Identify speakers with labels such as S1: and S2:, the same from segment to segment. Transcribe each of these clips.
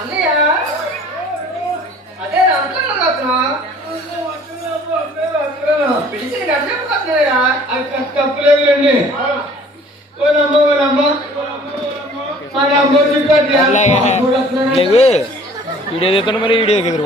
S1: అన్నయ్య? అదే అంటున్నా పిలిచి అట్లేకపోతున్నాయా తప్పులేదులేండి.
S2: ఓనమ్మ ఓనమ్మ. మరి అమ్మ చెప్పారు వీడియో దగ్గర మరి వీడియో దగ్గర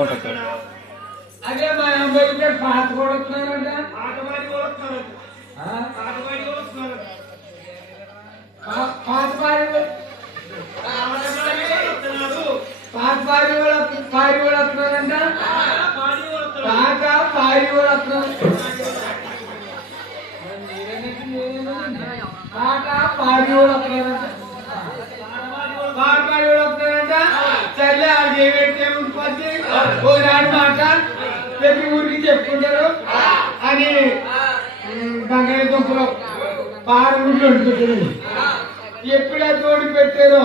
S2: పారి కూడా పారి కూడా వస్తున్నారంట పాత పారి కూడా వస్తున్నారు పాట పాడి కూడా వస్తున్నారంట పాడి కూడా వస్తున్నారంట సర్లే అది ఏవైతే ఓనాడు మాట ప్రతి ఊరికి చెప్పుకుంటారు అని బంగారు దుంపలో పాడు పారు ఊళ్ళు వండుకుంటారు ఎప్పుడే తోడు పెట్టారో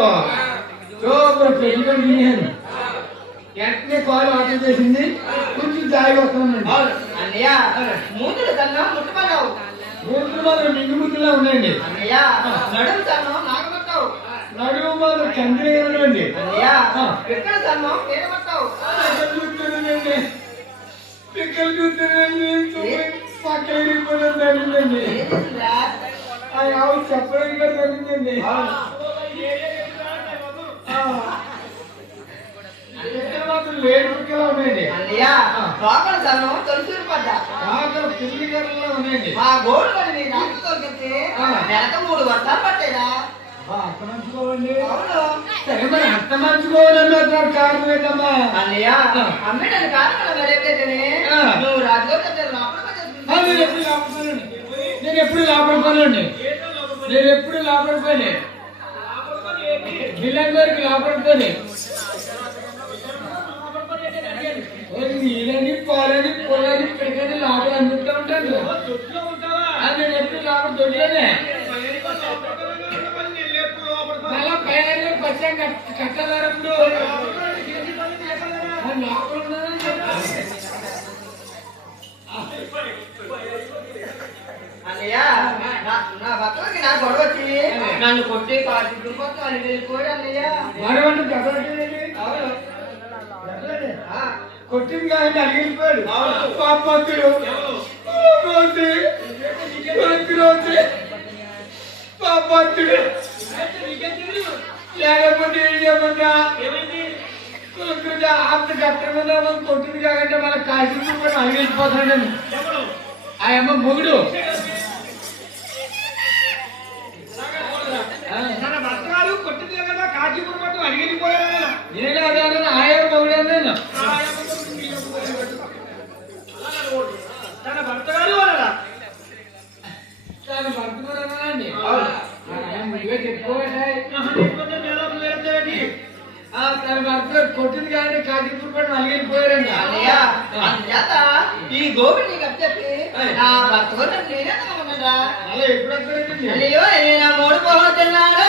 S2: సూపర్ పెట్టుకొని వెంటనే కాలు ఆర్డర్ చేసింది కొంచెం జాయి వస్తుందండి
S3: అన్నయ్య మూతులు కన్నా ముట్టుపడావు
S2: మూతులు మాత్రం మింగు ముద్దులా ఉన్నాయండి.
S3: అన్నయ్య నడుము కన్నా నాగబట్టావు
S2: నడుము మాత్రం చంద్రగా ఉండండి
S3: అన్నయ్య ఎక్కడ కన్నా
S2: పిక్కలు చూస్తున్నానండి. పిక్కలు చూస్తున్నానండి. పక్కన ఆవు చెప్పడానికి కూడా తగ్గిందండి పిక్కలు మాత్రం వేడి పిక్కలా ఉన్నాయండి
S3: అన్నయ్య లోపల కన్నా తొలిసూరు పడ్డా
S2: పిల్లి గర్రలా ఉన్నాయండి
S3: మా గోడు నీ నాకు తొలిగితే నెలకు మూడు వర్షాలు పట్టాయిరా
S2: అంత మంచుకోవండి
S3: అవును.
S2: సరే మరి అంత మంచుకోవాలన్నా కారణం ఏంటమ్మా?
S3: అన్నయ్య అమ్మేటది కారణం మరేటనే
S2: ఆ.
S3: నువ్వు
S2: ఆ, నేను ఎప్పుడు లాభపడానండి నేను ఎప్పుడు లాభపడిపోనండి నేను ఎప్పుడు నీళ్ళని పాలని పొలని పెక్కని లాభం అందుతూ ఉంటాను ఆ, నేను ఎప్పుడు లాభం దొడ్లోనే. మళ్ళా పైన పచ్చం కట్టదారప్పుడు లోపల.
S3: అన్నయ్య నా- నా భర్తకి నా గొడవ వచ్చి నన్ను కొట్టి పాటి దుంపతో అని వెళ్ళిపోయాడు అన్నయ్య. అవును. ఆ,
S2: కొట్టింది కానీ అడిగిపోయాడు రోజు పాపత్తుడు లేకపోతే ఏం కొట్టుకుంటే అంత మనం కొట్టింది కాకంటే మన కాశీ కూడా అడిగిపోతాడని ఆ అమ్మ మొగుడు.
S4: తన భర్తగారు కొట్టింది కదా కాజీపూర్ పట్టు అడిగిపోయారు కదా.
S2: నేను అదే అన్నాను, ఆయన మొగుడు నేను
S4: తన భర్తగారు వాళ్ళరా
S2: తను పడుతున్నానండి నువ్వే చెప్పుకోవాలి తన భర్త కొట్టింది కానీ కాజీపూర్ పట్టు అలిగిపోయారండి
S3: అన్నయ్య. అందుచేత ఈ నీకు అప్పచెప్పి నా భర్త నేనే
S2: అలా ఎప్పుడు
S3: అయ్యో మూడు తిన్నాడు?